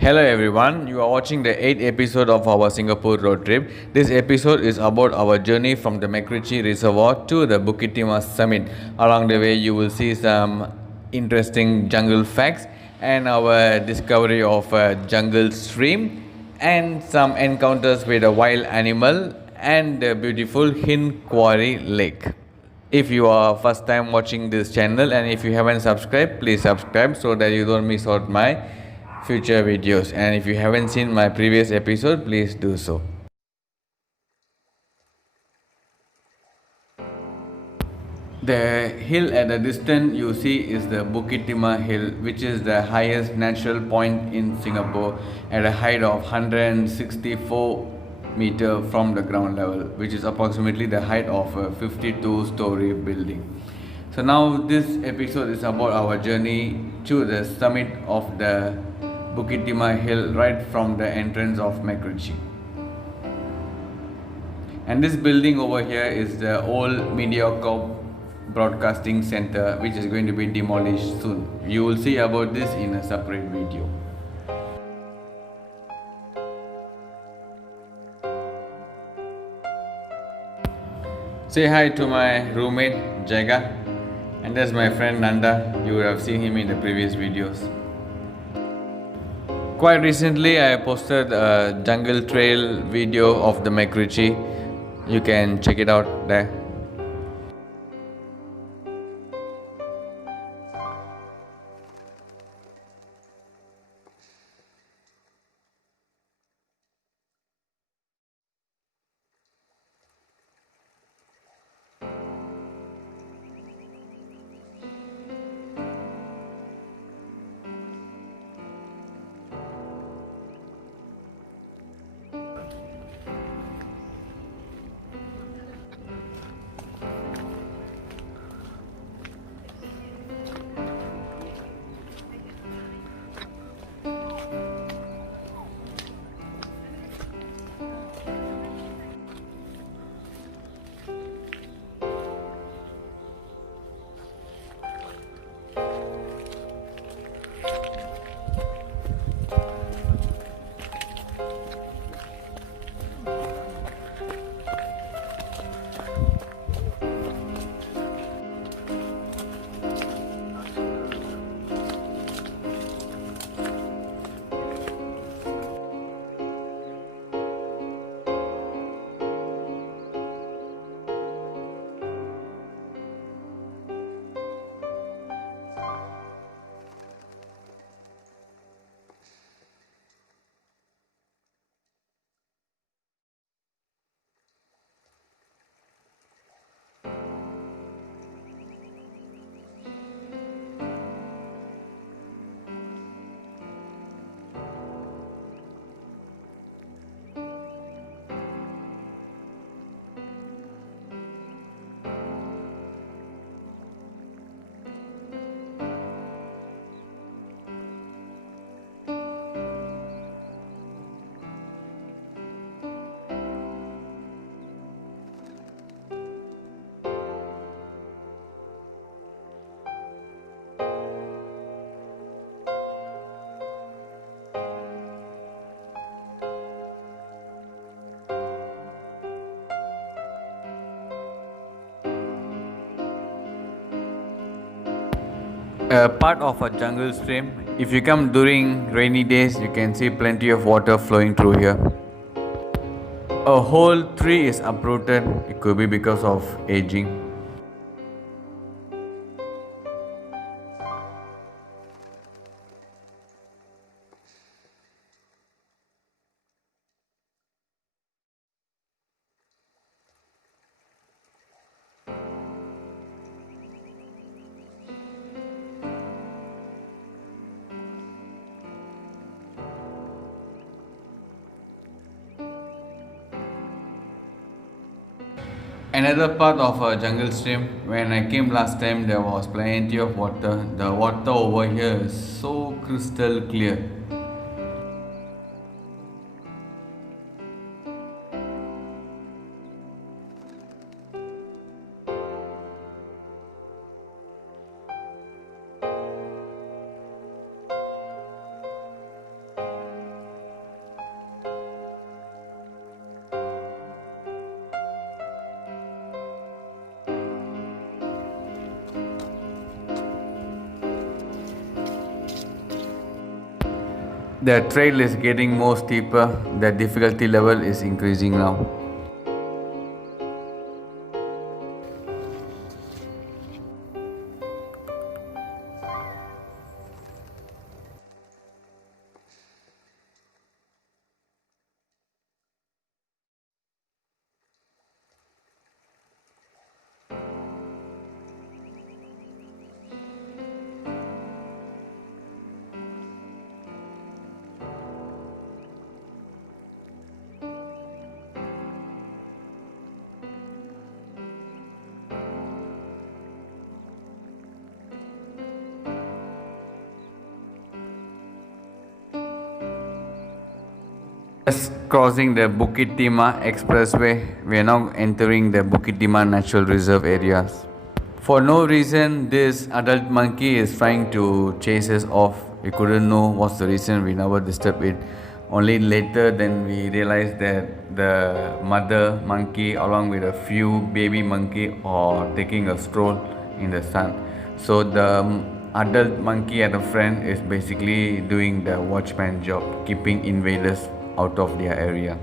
Hello everyone, you are watching the 8th episode of our Singapore road trip. This episode is about our journey from the MacRitchie Reservoir to the Bukit Timah summit. Along the way, you will see some interesting jungle facts and our discovery of a jungle stream and some encounters with a wild animal and the beautiful Quarry Lake. If you are first time watching this channel and if you haven't subscribed, please subscribe so that you don't miss out my future videos, and if you haven't seen my previous episode, please do so. The hill at the distance you see is the Bukit Timah hill, which is the highest natural point in Singapore at a height of 164 meter from the ground level, which is approximately the height of a 52-story building. So now this episode is about our journey to the summit of the Bukit Timah hill right from the entrance of MacRitchie. And this building over here is the old MediaCorp Broadcasting Center, which is going to be demolished soon. You will see about this in a separate video. Say hi to my roommate Jaga, and that's my friend Nanda. You would have seen him in the previous videos. Quite recently, I posted a jungle trail video of the MacRitchie. You can check it out there. A part of a jungle stream. If you come during rainy days, you can see plenty of water flowing through here. A whole tree is uprooted. It could be because of aging. Another part of a jungle stream, when I came last time, there was plenty of water. The water over here is so crystal clear. The trail is getting more steeper, the difficulty level is increasing now. Just crossing the Bukit Timah expressway, we are now entering the Bukit Timah Natural Reserve areas. For no reason, this adult monkey is trying to chase us off. We couldn't know what's the reason, we never disturbed it. Only later then we realized that the mother monkey along with a few baby monkey are taking a stroll in the sun. So the adult monkey at the front is basically doing the watchman job, keeping invaders out of their area.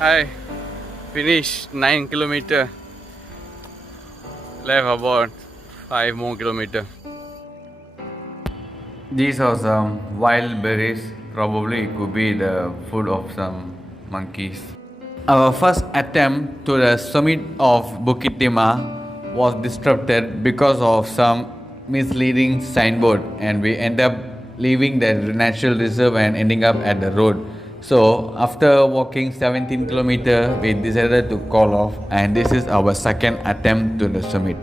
I finished 9 kilometer. Left about 5 more kilometer. These are some wild berries. Probably it could be the food of some monkeys. Our first attempt to the summit of Bukit Timah was disrupted because of some misleading signboard, and we end up leaving the natural reserve and ending up at the road. So after walking 17 kilometers, we decided to call off, and this is our second attempt to the summit.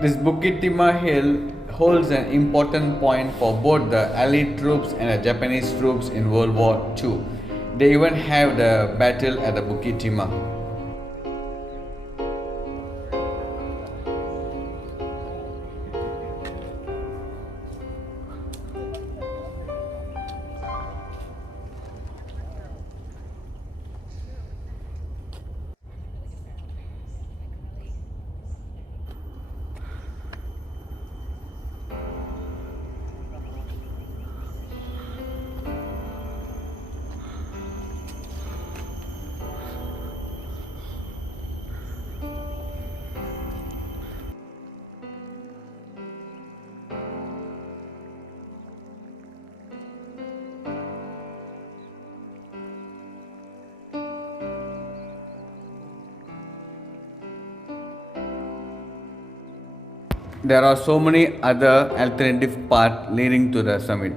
This Bukit Timah hill holds an important point for both the Allied troops and the Japanese troops in World War II. They even have the battle at the Bukit Timah. There are so many other alternative paths leading to the summit.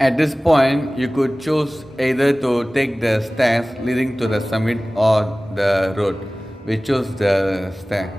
At this point, you could choose either to take the stairs leading to the summit or the road. We chose the stair.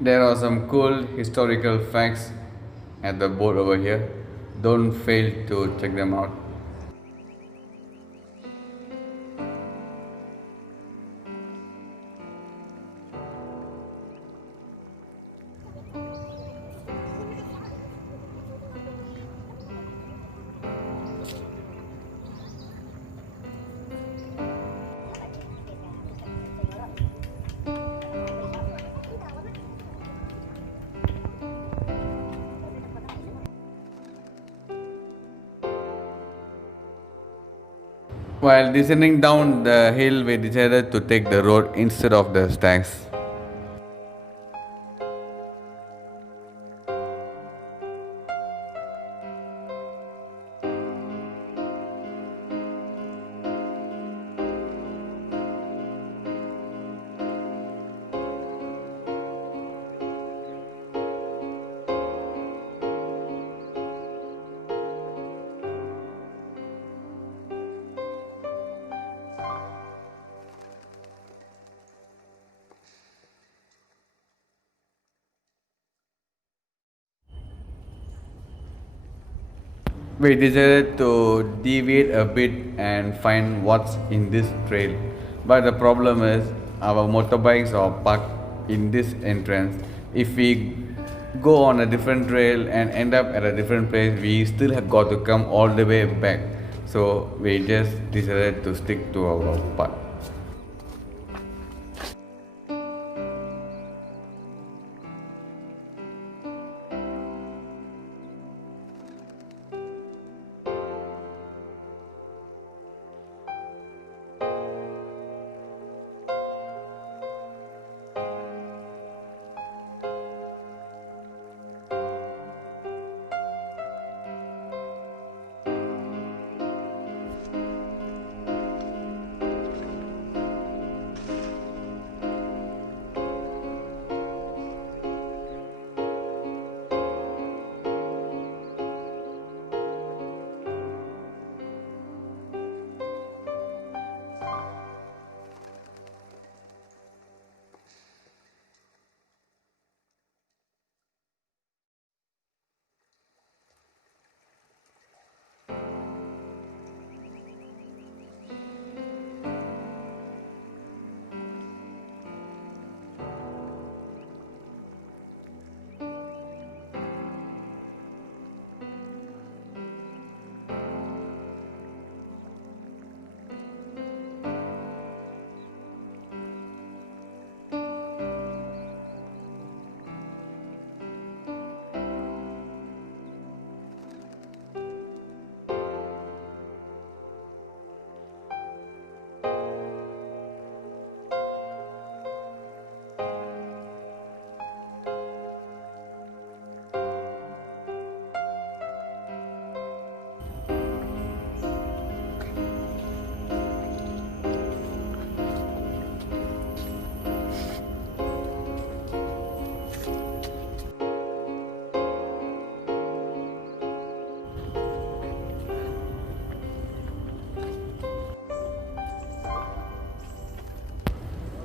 There are some cool historical facts at the board over here. Don't fail to check them out. While descending down the hill, we decided to take the road instead of the stairs. We decided to deviate a bit and find what's in this trail. But the problem is our motorbikes are parked in this entrance. If we go on a different trail and end up at a different place, we still have got to come all the way back. So we just decided to stick to our path.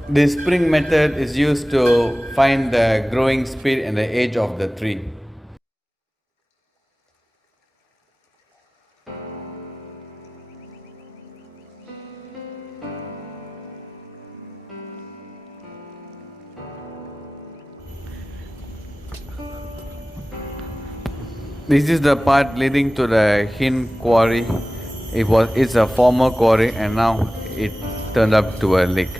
This spring method is used to find the growing speed and the age of the tree. This is the part leading to the Hind Quarry. It's a former quarry and now it turned up to a lake.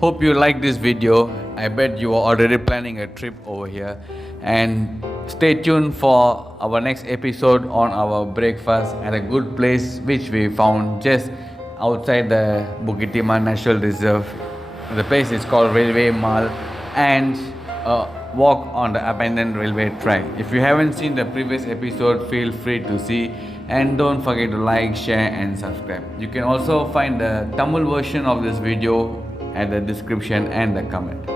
Hope you like this video. I bet you are already planning a trip over here. And stay tuned for our next episode on our breakfast at a good place which we found just outside the Bukit Timah National Reserve. The place is called Railway Mall and walk on the abandoned railway track. If you haven't seen the previous episode, feel free to see and don't forget to like, share and subscribe. You can also find the Tamil version of this video at the description and the comment.